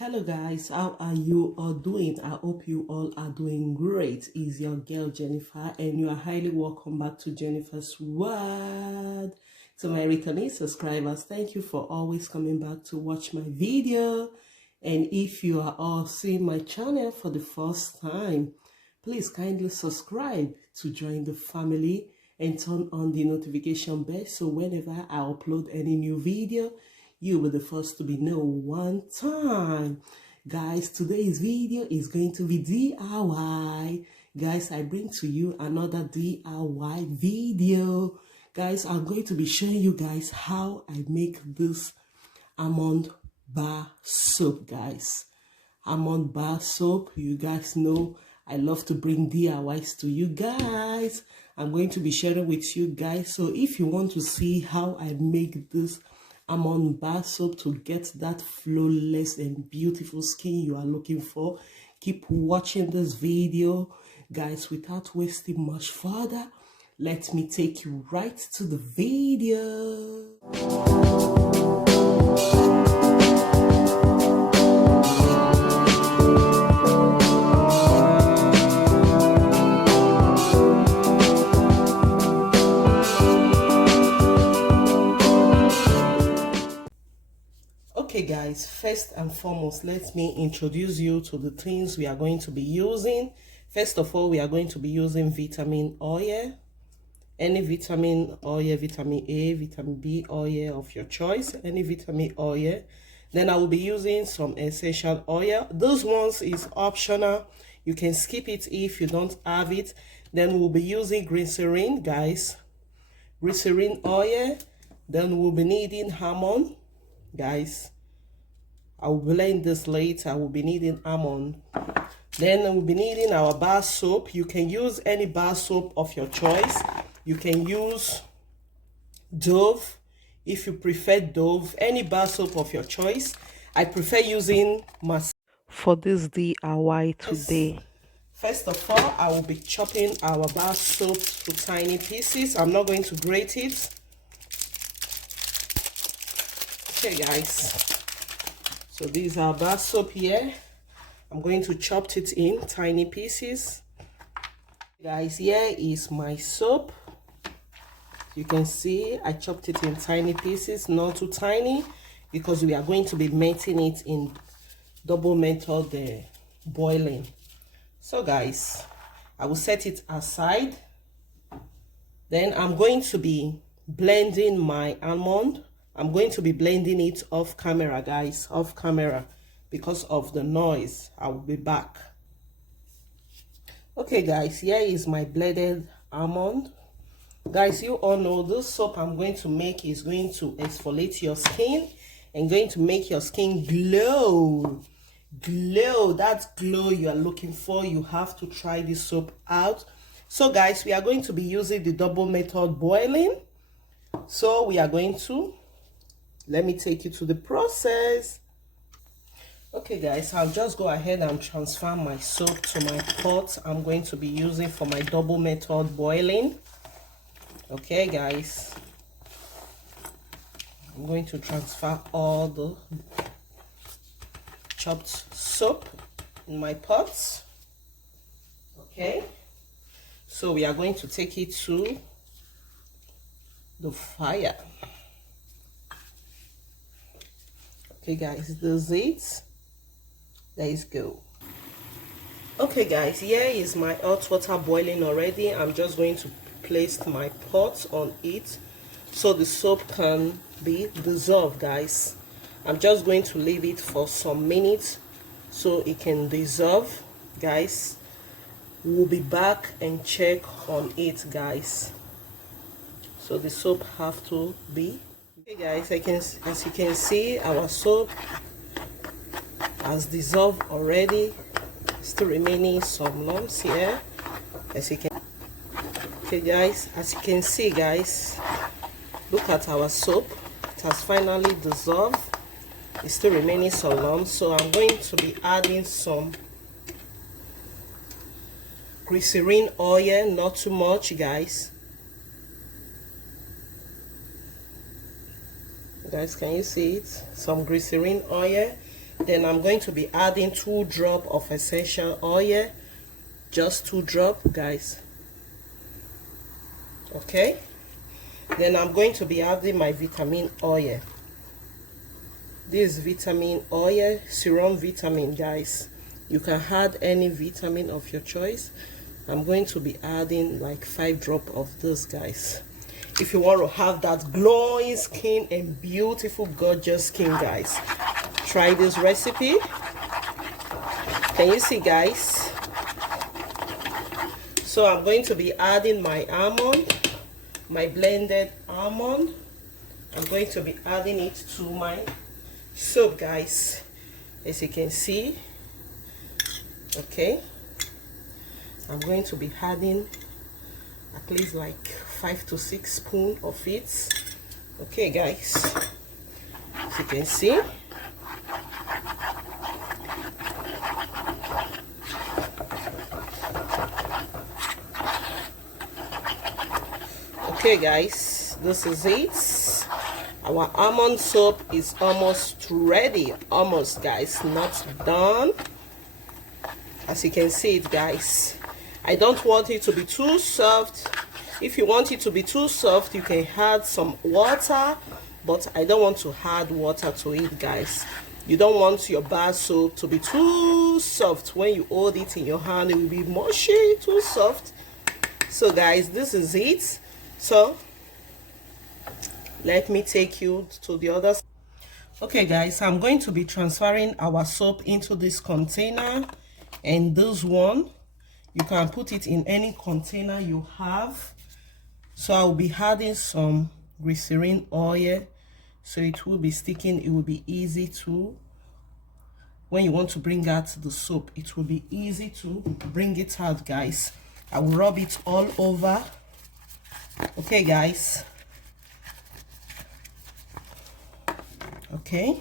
Hello guys, how are you all doing? I hope you all are doing great. It's your girl Jennifer and you are highly welcome back to Jennifer's World. To my returning subscribers, thank you for always coming back to watch my video. And if you are all seeing my channel for the first time, please kindly subscribe to join the family and turn on the notification bell so whenever I upload any new video, you will be the first to be known one time. Guys, today's video is going to be DIY. Guys, I bring to you another DIY video. Guys, I'm going to be showing you guys how I make this almond bar soap, guys. Almond bar soap, you guys know I love to bring DIYs to you guys. I'm going to be sharing with you guys. So if you want to see how I make this almond bar soap to get that flawless and beautiful skin you are looking for, keep watching this video. Guys, without wasting much further, let me take you right to the video. Okay guys, first and foremost, let me introduce you to the things we are going to be using. First of all, we are going to be using vitamin oil. Any vitamin oil, vitamin A, vitamin B oil of your choice, any vitamin oil. Then I will be using some essential oil. Those ones is optional. You can skip it if you don't have it. Then we'll be using glycerin, guys. Glycerin oil. Then we'll be needing almond, guys. I will blend this later. I will be needing almond. Then we'll be needing our bar soap. You can use any bar soap of your choice. You can use Dove if you prefer Dove. Any bar soap of your choice. I prefer using for this DIY today. First of all, I will be chopping our bar soap to tiny pieces. I'm not going to grate it. Okay guys, so these are bar soap here. I'm going to chop it in tiny pieces. Guys, here is my soap. You can see I chopped it in tiny pieces, not too tiny, because we are going to be melting it in double method boiling. So guys, I will set it aside. Then I'm going to be blending my almond. I'm going to be blending it off camera, guys, off camera, because of the noise. I will be back. Okay guys, here is my blended almond. Guys, you all know this soap I'm going to make is going to exfoliate your skin and going to make your skin glow. That glow you are looking for. You have to try this soap out. So guys, we are going to be using the double method boiling. So we are going to, let me take you to the process. Okay guys, I'll just go ahead and transfer my soap to my pot I'm going to be using for my double method boiling. Okay guys, I'm going to transfer all the chopped soap in my pot. Okay, so we are going to take it to the fire. Okay guys, this is it. Let's go. Okay guys, here is my hot water boiling already. I'm just going to place my pot on it so the soap can be dissolved, guys. I'm just going to leave it for some minutes so it can dissolve, guys. We'll be back and check on it, guys. So the soap have to be, okay guys, as you can see, our soap has dissolved already. Still remaining some lumps here, as you can. Okay guys, as you can see, guys, look at our soap. It has finally dissolved. It's still remaining some lumps, so I'm going to be adding some glycerin oil, not too much, guys. Guys, can you see it? Some glycerin oil. Then I'm going to be adding 2 drops of essential oil, just 2 drops, guys. Okay, then I'm going to be adding my vitamin oil. This vitamin oil, serum vitamin, guys. You can add any vitamin of your choice. I'm going to be adding like 5 drops of this, guys. If you want to have that glowing skin and beautiful, gorgeous skin, guys, try this recipe. Can you see, guys? So I'm going to be adding my almond, my blended almond. I'm going to be adding it to my soap, guys, as you can see. Okay, I'm going to be adding at least like 5 to 6 spoons of it. Okay, guys, as you can see. Okay, guys, this is it. Our almond soap is almost ready. Almost, guys, not done. As you can see it, guys. I don't want it to be too soft. If you want it to be too soft, you can add some water, but I don't want to add water to it, guys. You don't want your bar soap to be too soft. When you hold it in your hand, it will be mushy, too soft. So, guys, this is it. So let me take you to the other side. Okay, guys, I'm going to be transferring our soap into this container, and this one you can put it in any container you have. So I'll be adding some glycerin oil, so it will be sticking. It will be easy to, when you want to bring out the soap, it will be easy to bring it out, guys. I will rub it all over. Okay, guys. Okay.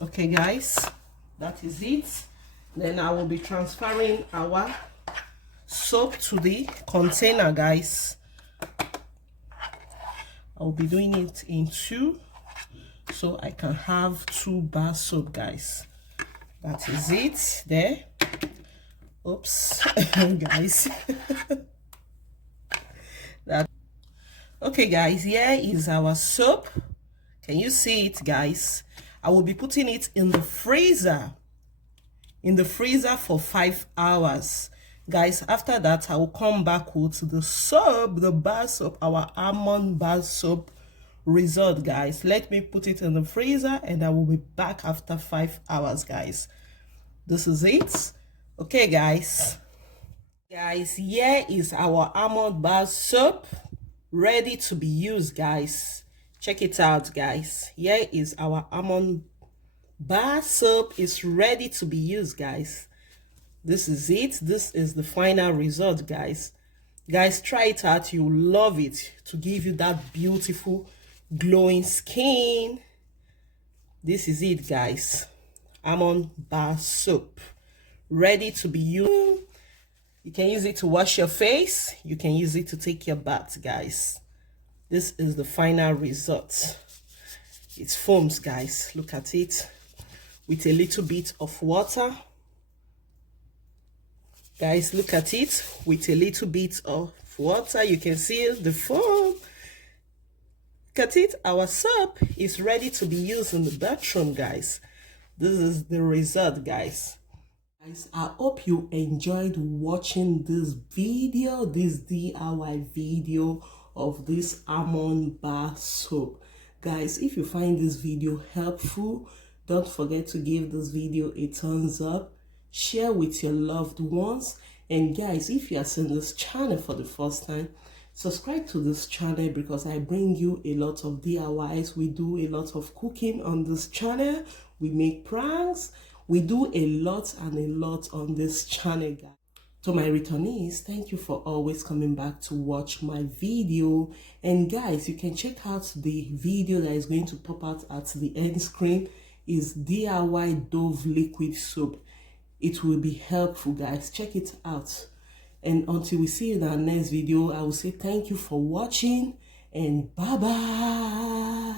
Okay, guys, that is it. Then I will be transferring our soap to the container, guys. I'll be doing it in 2, so I can have 2 bar soap, guys. That is it there. Oops. Guys. Okay, guys, here is our soap. Can you see it, guys? I will be putting it in the freezer for 5 hours, guys. After that, I will come back with the soap, the bar soap, our almond bar soap result, guys. Let me put it in the freezer, and I will be back after 5 hours, guys. This is it. Okay, guys, here is our almond bar soap ready to be used, guys. Check it out, guys. Here is our almond bar soap. Is ready to be used, guys. This is it. This is the final result, guys. Guys, try it out. You'll love it, to give you that beautiful glowing skin. This is it, guys. Almond bar soap ready to be used. You can use it to wash your face. You can use it to take your bath, guys. This is the final result. It foams, guys. Look at it. With a little bit of water. Guys, look at it. With a little bit of water, you can see the foam. Look at it. Our soap is ready to be used in the bathroom, guys. This is the result, guys. Guys, I hope you enjoyed watching this video, this DIY video of this almond bar soap. Guys, if you find this video helpful, don't forget to give this video a thumbs up, share with your loved ones, and guys, if you are seeing this channel for the first time, subscribe to this channel, because I bring you a lot of DIYs. We do a lot of cooking on this channel. We make pranks. We do a lot and a lot on this channel, guys. To my returnees, thank you for always coming back to watch my video. And guys, you can check out the video that is going to pop out at the end screen. Is DIY Dove liquid soap. It will be helpful, guys. Check it out. And until we see you in our next video, I will say thank you for watching, and bye-bye.